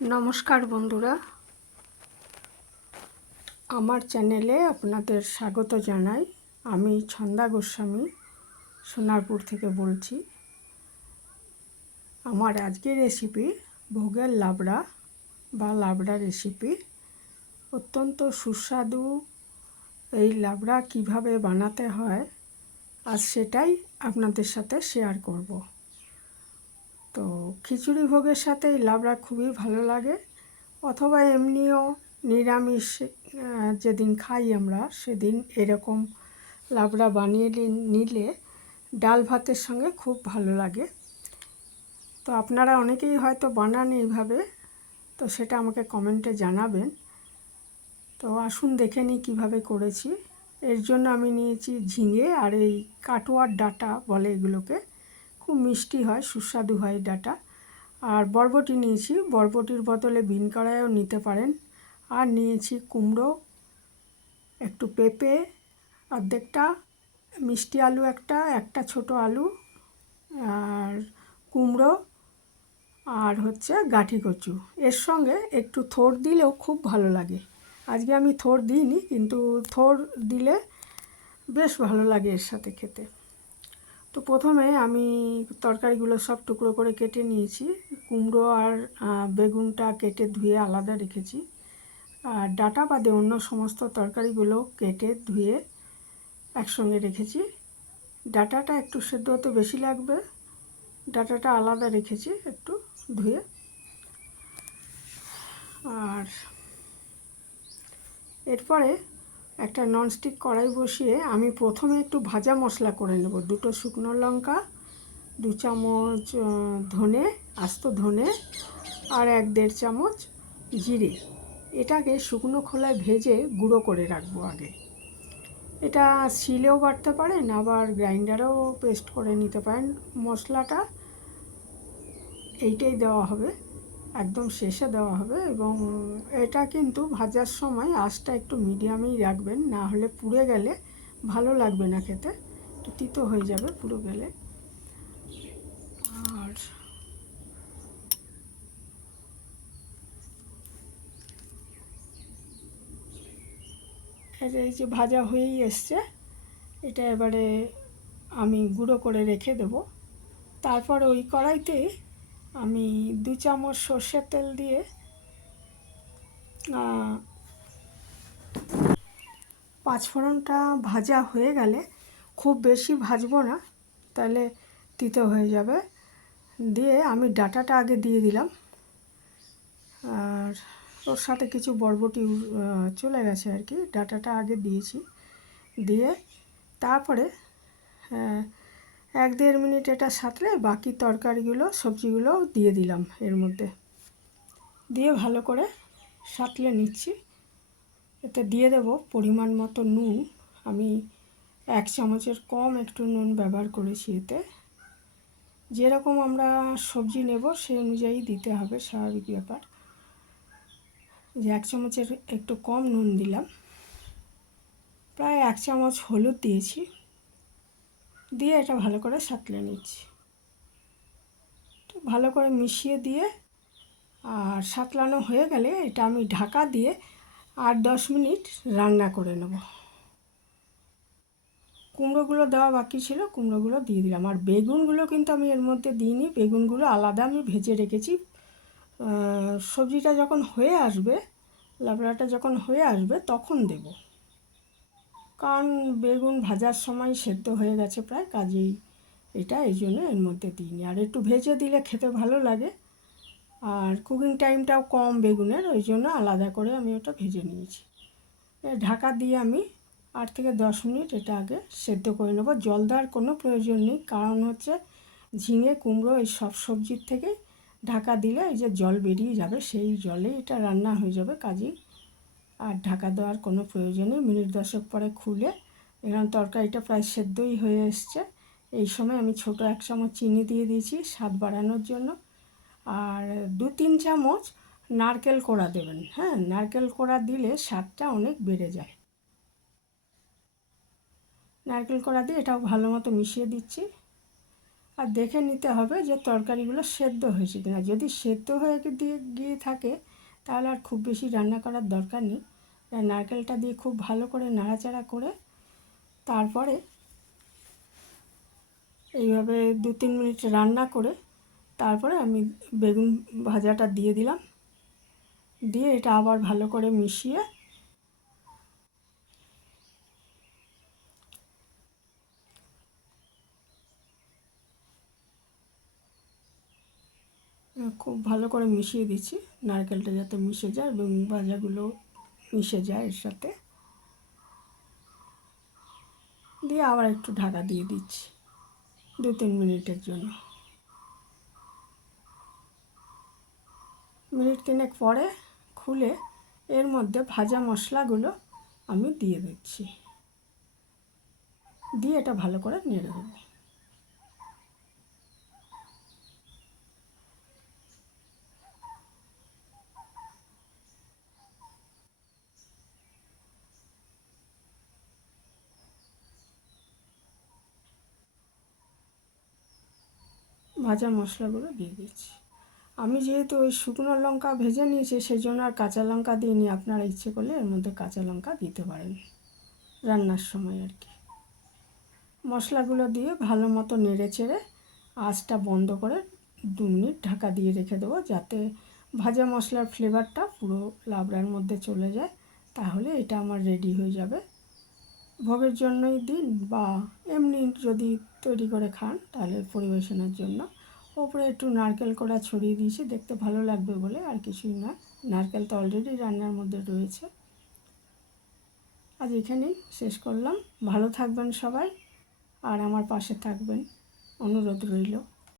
নমস্কার বন্ধুরা, আমার চ্যানেলে আপনাদের স্বাগত জানাই। আমি ছন্দা গোস্বামী সোনারপুর থেকে বলছি। আমার আজকের রেসিপি ভোগের লাবড়া বা লাবড়া রেসিপি। অত্যন্ত সুস্বাদু এই লাবড়া কিভাবে বানাতে হয় আজ সেটাই আপনাদের সাথে শেয়ার করব। তো খিচুড়ি ভোগের সাথে এই লাবড়া খুবই ভালো লাগে, অথবা এমনিও নিরামিষ যেদিন খাই আমরা সেদিন এরকম লাবড়া বানিয়ে নিলে ডাল ভাতের সঙ্গে খুব ভালো লাগে। তো আপনারা অনেকেই হয়তো বানান এইভাবে, তো সেটা আমাকে কমেন্টে জানাবেন। তো আসুন দেখে নিই কীভাবে করেছি। এর জন্য আমি নিয়েছি ঝিঙে আর এই কাটোয়ার ডাঁটা বলে এগুলোকে, খুব মিষ্টি হয়, সুস্বাদু হয় ডাঁটা। আর বরবটি নিয়েছি, বরবটির বদলে বিন কড়াইও নিতে পারেন। আর নিয়েছি কুমড়ো, একটু পেঁপে অর্ধেকটা, মিষ্টি আলু একটা ছোট আলু, আর কুমড়ো, আর হচ্ছে গাঁঠি কচু। এর সঙ্গে একটু থোড় দিলেও খুব ভালো লাগে। আজকে আমি থোড় দিইনি, কিন্তু থোড় দিলে বেশ ভালো লাগে এর সাথে খেতে। তো প্রথমে আমি তরকারিগুলো সব টুকরো করে কেটে নিয়েছি। কুমড়ো আর বেগুনটা কেটে ধুয়ে আলাদা রেখেছি। আর ডাঁটা বাদে অন্য সমস্ত তরকারিগুলো কেটে ধুয়ে একসঙ্গে রেখেছি। ডাঁটাটা একটু সেদ্ধ হতে বেশি লাগবে, ডাঁটাটা আলাদা রেখেছি একটু ধুয়ে। আর এরপরে একটা ননস্টিক কড়াই বসিয়ে আমি প্রথমে একটু ভাজা মশলা করে নেব। 2টো শুকনো লঙ্কা, 2 চামচ ধনে, আস্ত ধনে, আর 1-1.5 চামচ জিরে। এটাকে শুকনো খোলায় ভেজে গুঁড়ো করে রাখবো আগে। এটা শিলেও বাটতে পারেন, আবার গ্রাইন্ডারেও পেস্ট করে নিতে পারেন। মশলাটা এইটাই দেওয়া হবে, একদম শেষে দেওয়া হবে। এবং এটা কিন্তু ভাজার সময় আঁচটা একটু মিডিয়ামেই রাখবেন, না হলে পুড়ে গেলে ভালো লাগবে না খেতে, একটু তিতো হয়ে যাবে পুড়ে গেলে। আর এই যে ভাজা হয়েই এসছে, এটা এবারে আমি গুঁড়ো করে রেখে দেব। তারপর ওই কড়াইতে আমি 2 চামচ সর্ষের তেল দিয়ে পাঁচফোড়নটা ভাজা হয়ে গেলে, খুব বেশি ভাজবো না, তাহলে তিতো হয়ে যাবে, দিয়ে আমি ডাঁটাটা আগে দিয়ে দিলাম। আর ওর সাথে কিছু বরবটি চলে গেছে আর কি, ডাঁটাটা আগে দিয়েছি। দিয়ে তারপরে 1-1.5 মিনিট এটা সাঁতলে বাকি তরকারিগুলো, সবজিগুলো দিয়ে দিলাম এর মধ্যে, দিয়ে ভালো করে সাঁতলে নিচ্ছি। এতে দিয়ে দেব পরিমাণ মতো নুন। আমি 1 চামচের কম একটু নুন ব্যবহার করেছি এতে। যেরকম আমরা সবজি নেব সেই অনুযায়ী দিতে হবে, স্বাভাবিক ব্যাপার। যে 1 চামচের একটু কম নুন দিলাম। প্রায় 1 চামচ হলুদ দিয়েছি, দিয়ে এটা ভালো করে সাঁতলে নিচ্ছি। তো ভালো করে মিশিয়ে দিয়ে, আর সাঁতলানো হয়ে গেলে এটা আমি ঢাকা দিয়ে 8-10 মিনিট রান্না করে নেব। কুমড়োগুলো দেওয়া বাকি ছিল, কুমড়োগুলো দিয়ে দিলাম। আর বেগুনগুলো কিন্তু আমি এর মধ্যে দিইনি, বেগুনগুলো আলাদা আমি ভেজে রেখেছি। সবজিটা যখন হয়ে আসবে, লাবড়াটা যখন হয়ে আসবে তখন দেব, কারণ বেগুন ভাজার সময় সেদ্ধ হয়ে গেছে প্রায়, কাজেই এটা এই জন্য এর মধ্যে দিইনি। আর একটু ভেজে দিলে খেতে ভালো লাগে, আর কুকিং টাইমটাও কম বেগুনের, ওই জন্য আলাদা করে আমি ওটা ভেজে নিয়েছি। ঢাকা দিয়ে আমি 8 থেকে 10 মিনিট এটা আগে সেদ্ধ করে নেব। জল দেওয়ার কোনো প্রয়োজন নেই, কারণ হচ্ছে ঝিঙে, কুমড়ো এই সব সবজির থেকে ঢাকা দিলে এই যে জল বেরিয়ে যাবে, সেই জলে এটা রান্না হয়ে যাবে, কাজেই আর ঢাকা দেওয়ার কোনো প্রয়োজন নেই। মিনিট 10 পরে খুলে, এরকম তরকারিটা প্রায় সেদ্ধই হয়ে এসছে। এই সময় আমি ছোটো 1 চামচ চিনি দিয়ে দিয়েছি স্বাদ বাড়ানোর জন্য। আর 2-3 চামচ নারকেল কোড়া দেবেন। হ্যাঁ, নারকেল কোড়া দিলে স্বাদটা অনেক বেড়ে যায়। নারকেল কোড়া দিয়ে এটাও ভালো মতো মিশিয়ে দিচ্ছি। আর দেখে নিতে হবে যে তরকারিগুলো সেদ্ধ হয়েছে কিনা। যদি সেদ্ধ হয়ে গিয়ে থাকে তাহলে আর খুব বেশি রান্না করার দরকার নেই। নারকেলটা দিয়ে খুব ভালো করে নাড়াচাড়া করে তারপরে এইভাবে 2-3 মিনিট রান্না করে তারপরে আমি বেগুন ভাজাটা দিয়ে দিলাম। দিয়ে এটা আবার ভালো করে মিশিয়ে খুব ভালো করে মিশিয়ে দিচ্ছি, নারকেলটা যাতে মিশে যায়, বেগুন ভাজাগুলো মিশে যায় এর সাথে। দিয়ে আবার একটু ঢাকা দিয়ে দিচ্ছি 2-3 মিনিটের জন্য। মিনিট 3 পরে খুলে এর মধ্যে ভাজা মশলাগুলো আমি দিয়ে দিচ্ছি, দিয়ে এটা ভালো করে নেড়ে দেবো। ভাজা মশলাগুলো দিয়ে দিচ্ছি। আমি যেহেতু ওই শুকনো লঙ্কা ভেজে নিয়েছি সেই জন্য আর কাঁচা লঙ্কা দিইনি। আপনারা ইচ্ছে করলে এর মধ্যে কাঁচা লঙ্কা দিতে পারেন রান্নার সময় আর কি। মশলাগুলো দিয়ে ভালো মতো নেড়ে চেড়ে আঁচটা বন্ধ করে 2 মিনিট ঢাকা দিয়ে রেখে দেবো, যাতে ভাজা মশলার ফ্লেভারটা পুরো লাবড়ার মধ্যে চলে যায়। তাহলে এটা আমার রেডি হয়ে যাবে। ভোগের জন্যই দিন বা এমনি যদি তৈরি করে খান তাহলে পরিবেশনের জন্য। ওপরে একটু নারকেল কোড়া ছড়িয়ে দিয়েছি দেখতে ভালো লাগবে বলে, আর কিছুই না। নারকেল তো অলরেডি রান্নার মধ্যে রয়েছে। আজ এখানেই শেষ করলাম। ভালো থাকবেন সবাই আর আমার পাশে থাকবেন, অনুরোধ রইল।